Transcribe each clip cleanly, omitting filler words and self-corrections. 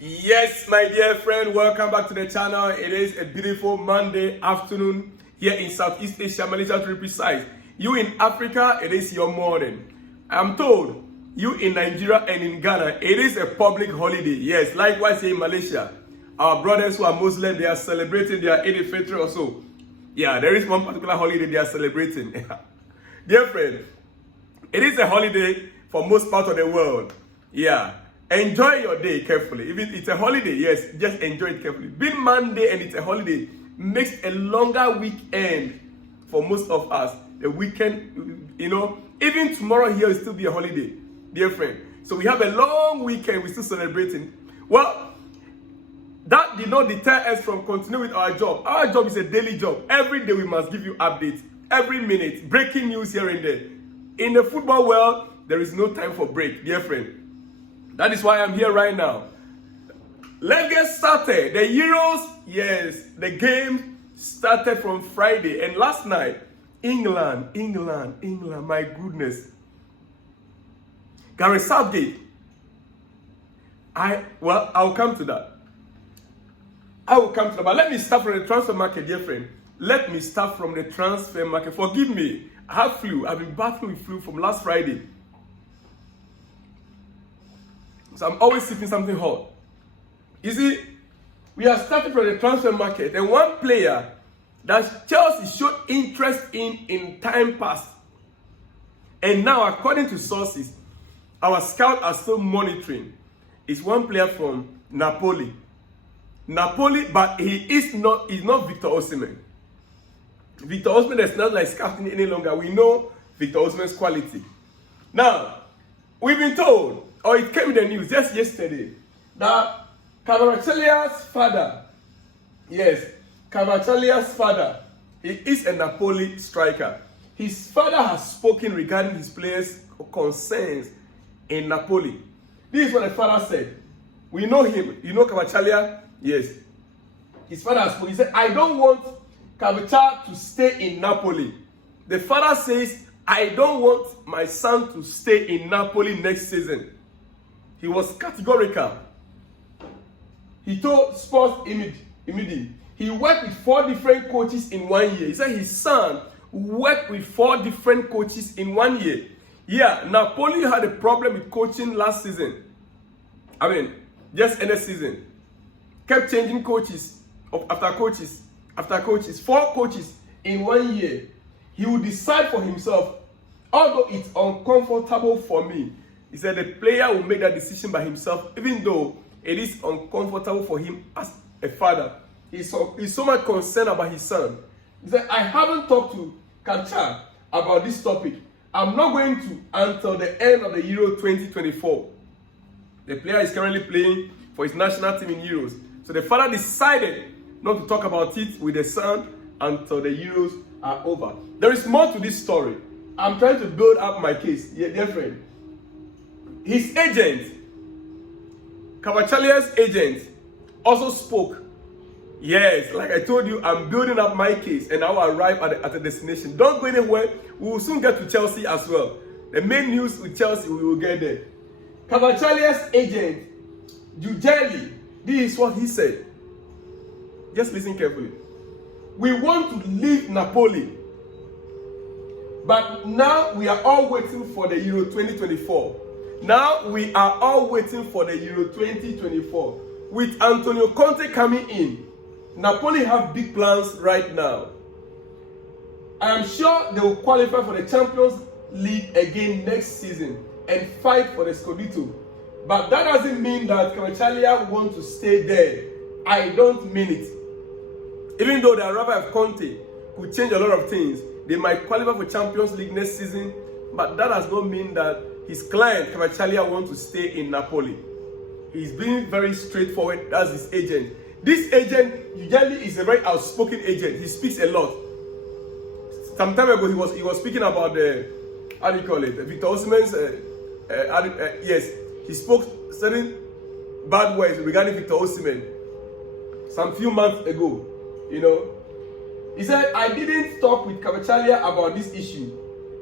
Yes, my dear friend, welcome back to the channel. It is a beautiful Monday afternoon here in Southeast Asia, Malaysia to be precise. You in Africa, it is your morning. I'm told you in Nigeria and in Ghana, it is a public holiday. Yes, likewise here in Malaysia. Our brothers who are Muslim, they are celebrating their Eid al-Fitr or so. Yeah, there is one particular holiday they are celebrating. Dear friend, it is a holiday for most part of the world. Yeah. Enjoy your day carefully. If it's a holiday, yes, just enjoy it carefully. Being Monday and it's a holiday makes a longer weekend for most of us. The weekend, even tomorrow here will still be a holiday, dear friend. So we have a long weekend, we're still celebrating. Well, that did not deter us from continuing with our job. Our job is a daily job. Every day we must give you updates. Every minute, breaking news here and there. In the football world, there is no time for break, dear friend. That is why I'm here right now. Let's get started. The Euros, yes, the game started from Friday. And last night, England, my goodness. Gareth Southgate. I'll come to that. But let me start from the transfer market, dear friend. Let me start from the transfer market. Forgive me. I have flu. I've been battling with flu from last Friday. So I'm always sipping something hot. You see, we are starting from the transfer market, and one player that Chelsea showed interest in time past. And now, according to sources, our scouts are still monitoring. Is one player from Napoli. But he's not Victor Osimhen. Victor Osimhen is not like scouting any longer. We know Victor Osimhen's quality. Now, we've been told, or it came in the news just yesterday, that Kvaratskhelia's father, he is a Napoli striker. His father has spoken regarding his players' concerns in Napoli. This is what the father said. We know him. You know Kvaratskhelia? Yes. His father has spoken. He said, I don't want Kvaratskhelia to stay in Napoli. The father says, I don't want my son to stay in Napoli next season. He was categorical. He told Sports immediately. He worked with 4 different coaches in 1 year. He said his son worked with 4 different coaches in 1 year. Yeah, Napoli had a problem with coaching last season. Just end of season. Kept changing coaches, after coaches, 4 coaches in 1 year. He would decide for himself, although it's uncomfortable for me. He said the player will make that decision by himself, even though it is uncomfortable for him as a father. He's so much concerned about his son. He said, I haven't talked to Kvaratskhelia about this topic. I'm not going to until the end of the Euro 2024. The player is currently playing for his national team in Euros. So the father decided not to talk about it with the son until the Euros are over. There is more to this story. I'm trying to build up my case, dear friend. His agent, Kvaratskhelia's agent, also spoke. Yes, like I told you, I'm building up my case and I will arrive at the destination. Don't go anywhere. We will soon get to Chelsea as well. The main news with Chelsea, we will get there. Kvaratskelia's agent, Jujeli, this is what he said. Just listen carefully. We want to leave Napoli, but now we are all waiting for the Euro 2024. Now we are all waiting for the Euro 2024. With Antonio Conte coming in, Napoli have big plans right now. I am sure they will qualify for the Champions League again next season and fight for the Scudetto. But that doesn't mean that Kvaratskhelia wants to stay there. I don't mean it. Even though the arrival of Conte could change a lot of things, they might qualify for Champions League next season, but that does not mean that his client, Kvaratskhelia, wants to stay in Napoli. He's being very straightforward. That's his agent. This agent usually is a very outspoken agent. He speaks a lot. Some time ago, he was speaking about Victor Osimhen's. Yes, he spoke certain bad words regarding Victor Osimhen some few months ago. He said, I didn't talk with Kvaratskhelia about this issue.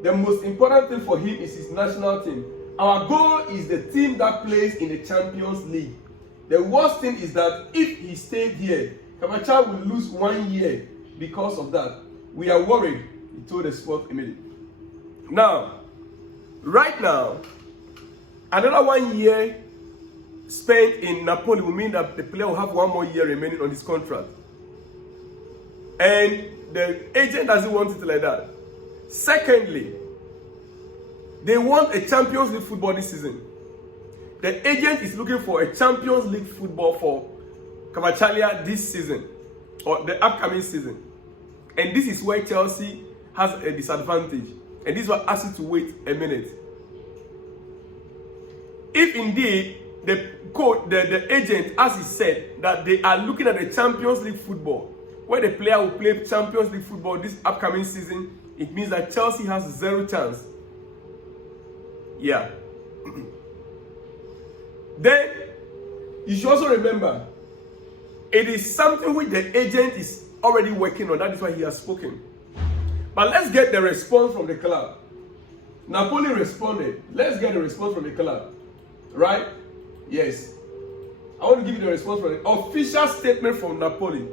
The most important thing for him is his national team. Our goal is the team that plays in the Champions League. The worst thing is that if he stayed here, Kvaratskhelia will lose 1 year because of that. We are worried, he told the Sport immediately. Now, right now, another 1 year spent in Napoli will mean that the player will have 1 more year remaining on his contract. And the agent doesn't want it like that. Secondly, they want a Champions League football this season. The agent is looking for a Champions League football for Kvaratskhelia this season, or the upcoming season. And this is where Chelsea has a disadvantage. And this will ask you to wait a minute. If indeed the agent, as he said, that they are looking at the Champions League football, where the player will play Champions League football this upcoming season, it means that Chelsea has 0 chance. Yeah. Then, you should also remember, it is something which the agent is already working on. That is why he has spoken. But let's get the response from the club. Napoli responded. Let's get the response from the club. Right? Yes. I want to give you the response from the official statement from Napoli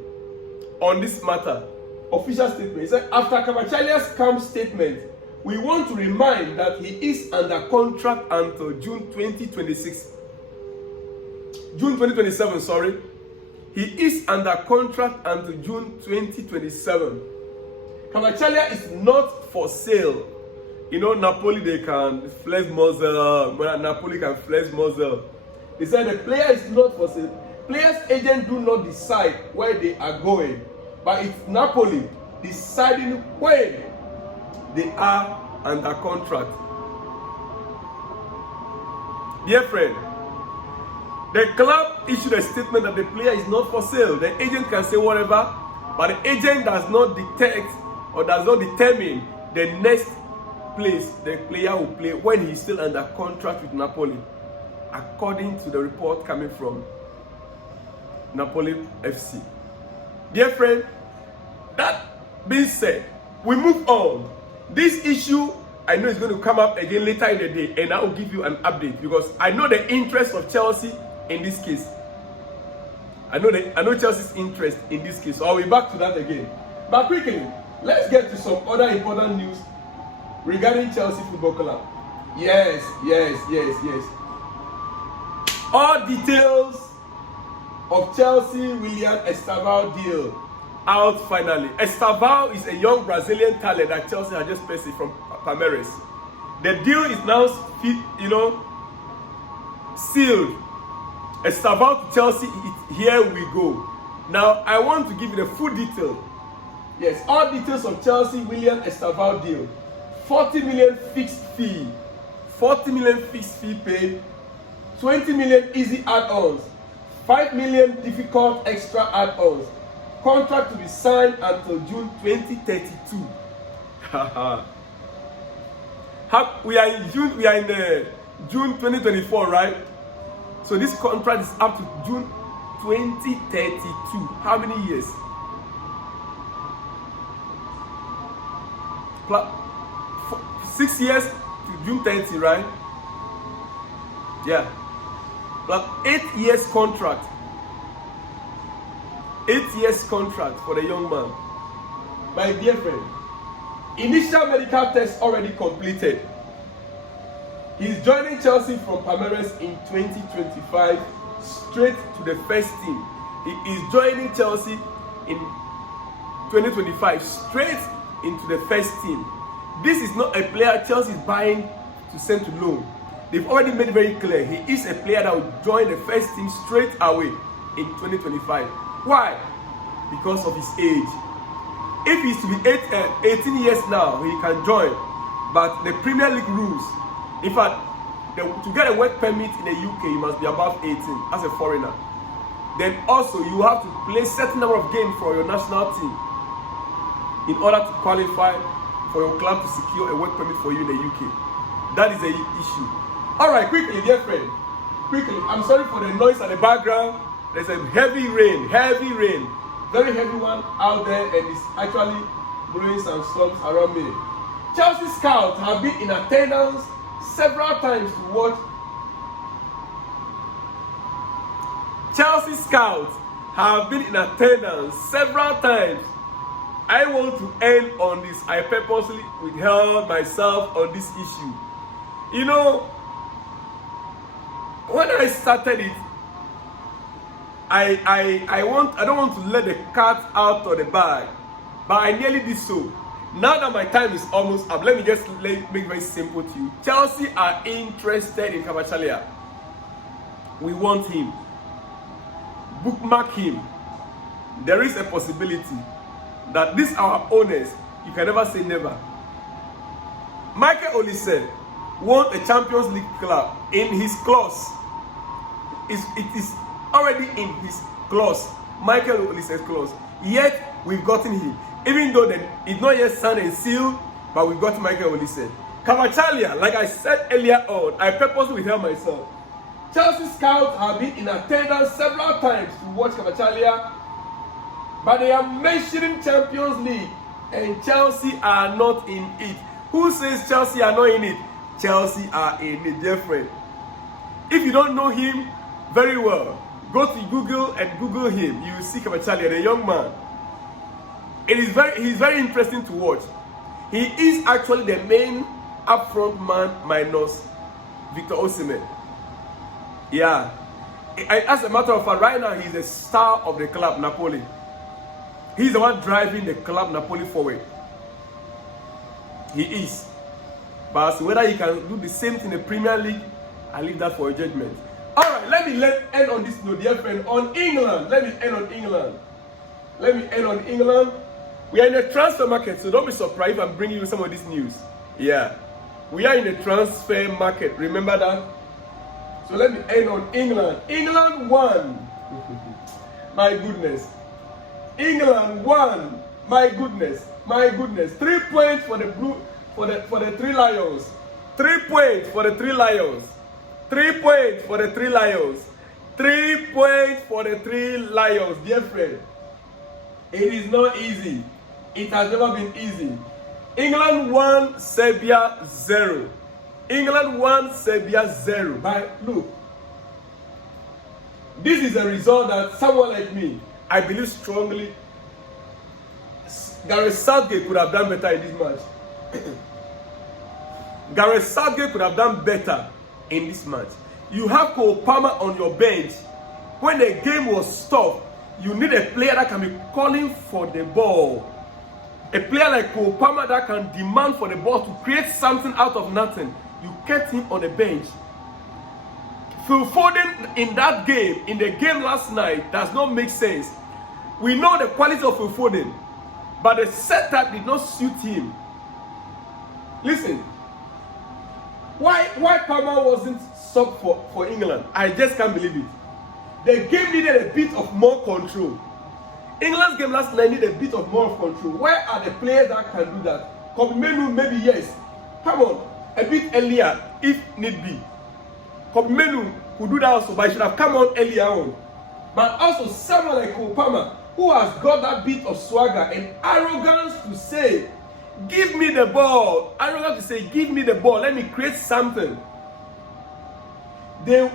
on this matter. Official statement. He said, after Kvaratskhelia's camp statement, we want to remind that he is under contract until June 2026. June 2027, sorry. He is under contract until June 2027. Kvaratskhelia is not for sale. You know, Napoli, they can flex muscle. Napoli can flex muscle. They said the player is not for sale. Players' agents do not decide where they are going. But it's Napoli deciding when they are under contract. Dear friend, the club issued a statement that the player is not for sale. The agent can say whatever, but the agent does not detect or does not determine the next place the player will play when he's still under contract with Napoli, according to the report coming from Napoli FC. Dear friend, that being said, we move on. This issue, I know it's going to come up again later in the day, and I will give you an update because I know the interest of Chelsea in this case. I know Chelsea's interest in this case, so I'll be back to that again. But quickly, let's get to some other important news regarding Chelsea Football Club. Yes. All details of Chelsea-William Estevao deal out finally. Estevao is a young Brazilian talent that Chelsea has just purchased from Palmeiras. The deal is now, sealed. Estevao to Chelsea, here we go. Now, I want to give you the full detail. Yes, all details of Chelsea-William Estevao deal. 40 million fixed fee. 40 million fixed fee paid. 20 million easy add-ons. 5 million difficult extra add-ons. Contract to be signed until June 2032. We are in June 2024, right? So this contract is up to June 2032. How many years? 6 years to June 30, right? Yeah. Plus 8 years contract. 8 years contract for the young man. My dear friend, initial medical test already completed. He's joining Chelsea from Palmeiras in 2025 straight to the first team. He is joining Chelsea in 2025 straight into the first team. This is not a player Chelsea is buying to send to loan. They've already made it very clear he is a player that will join the first team straight away in 2025. Why? Because of his age. If he's to be 18 years now, he can join. But the Premier League rules, in fact, to get a work permit in the UK, you must be above 18 as a foreigner. Then also, you have to play certain number of games for your national team in order to qualify for your club to secure a work permit for you in the UK. That is the issue. All right, quickly, dear friend. Quickly, I'm sorry for the noise at the background. There's a heavy rain, very heavy one out there, and it's actually blowing some storms around me. Chelsea scouts have been in attendance several times to watch Chelsea scouts have been in attendance several times. I want to end on this. I purposely withheld myself on this issue. You know, when I started it, I don't want to let the cat out of the bag, but I nearly did so. Now that my time is almost up, let me just make it very simple to you. Chelsea are interested in Kvaratskhelia. We want him. Bookmark him. There is a possibility that these our owners, you can never say never. Michael Olise won a Champions League club in his clause. It is already in his clause, Michael Olise's clause. Yet we've gotten him. Even though it's not yet signed and sealed, but we've got Michael Olise. Kvaratskhelia, like I said earlier on, I purposely withheld myself. Chelsea scouts have been in attendance several times to watch Kvaratskhelia, but they are mentioning Champions League and Chelsea are not in it. Who says Chelsea are not in it? Chelsea are in it, dear friend. If you don't know him very well, go to Google and Google him. You will see Kvaratskhelia, the young man. He's very interesting to watch. He is actually the main upfront man minus Victor Osimhen. Yeah. As a matter of fact, right now he's the star of the club, Napoli. He's the one driving the club Napoli forward. He is. But as to whether he can do the same thing in the Premier League, I leave that for a judgment. Alright, let me end on this note, dear friend. On England. Let me end on England. We are in a transfer market, so don't be surprised if I'm bringing you some of this news. Yeah. We are in a transfer market. Remember that? So let me end on England. England won. My goodness. England won. My goodness. 3 points for the blue, for the Three Lions. 3 points for the Three Lions. 3 points for the Three Lions. 3 points for the Three Lions, dear friend. It is not easy. It has never been easy. England won, Serbia 0. England won, Serbia 0. But look, this is a result that someone like me, I believe strongly, Gareth Southgate could have done better in this match. Gareth Southgate could have done better in this match. You have Cole Palmer on your bench. When the game was stopped, you need a player that can be calling for the ball. A player like Cole Palmer that can demand for the ball to create something out of nothing. You kept him on the bench. Phil Foden in that game, in the game last night, does not make sense. We know the quality of Phil Foden, but the setup did not suit him. Listen, why Palmer wasn't subbed for England? I just can't believe it. The game needed a bit of more control. England's game last night needed a bit of more control. Where are the players that can do that? Kobe Menu, maybe yes. Come on, a bit earlier if need be. Kobe Menu could do that also, but he should have come on earlier on. But also someone like Cole Palmer, who has got that bit of swagger and arrogance to say, give me the ball. Arrogance to say, give me the ball. Let me create something. The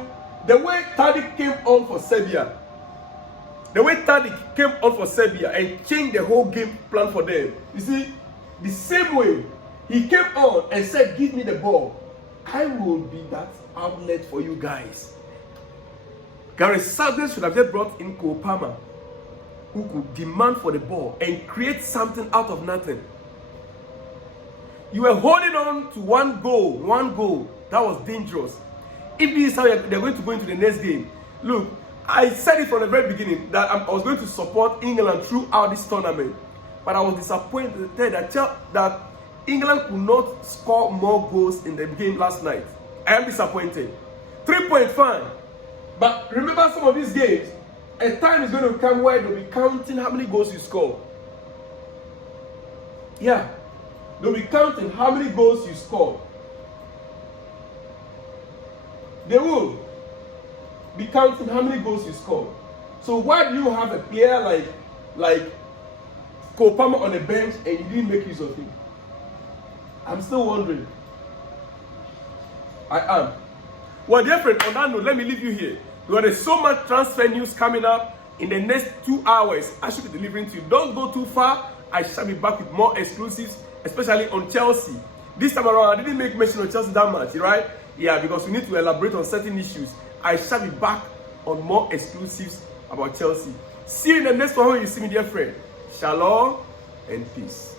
way Tadic came on for Serbia, and changed the whole game plan for them. You see, the same way he came on and said, give me the ball. I will be that outlet for you guys. Gareth Southgate should have just brought in Cole Palmer, who could demand for the ball and create something out of nothing. You were holding on to one goal. That was dangerous. If this is how they're going to go into the next game, look, I said it from the very beginning that I was going to support England throughout this tournament, but I was disappointed that England could not score more goals in the game last night. I am disappointed. 3 points, fine. But remember some of these games, a time is going to come where they'll be counting how many goals you score. Yeah. They'll be counting how many goals you score. They will be counting how many goals you score. So why do you have a player like Cole Palmer on the bench and you didn't make use of him? I'm still wondering. I am. Well, dear friend, on that note, let me leave you here. Because there's so much transfer news coming up in the next 2 hours. I should be delivering to you. Don't go too far. I shall be back with more exclusives, especially on Chelsea. This time around, I didn't make mention of Chelsea that much, right? Yeah, because we need to elaborate on certain issues. I shall be back on more exclusives about Chelsea. See you in the next one when you see me, dear friend. Shalom and peace.